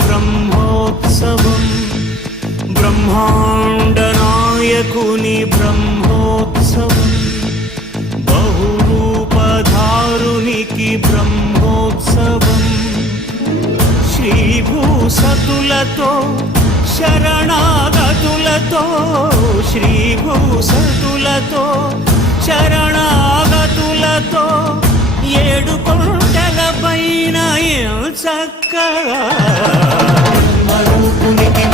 బ్రహ్మోత్సవం బ్రహ్మాండ నాయకుని బ్రహ్మోత్సవం బహురూపధారునికి బ్రహ్మోత్సవం శ్రీభూసతులతో శరణాగతులతో శ్రీభూసతులతో శరణాగతులతో 7 కొండల పైన చక్కగా బ్రహ్మరూపునికి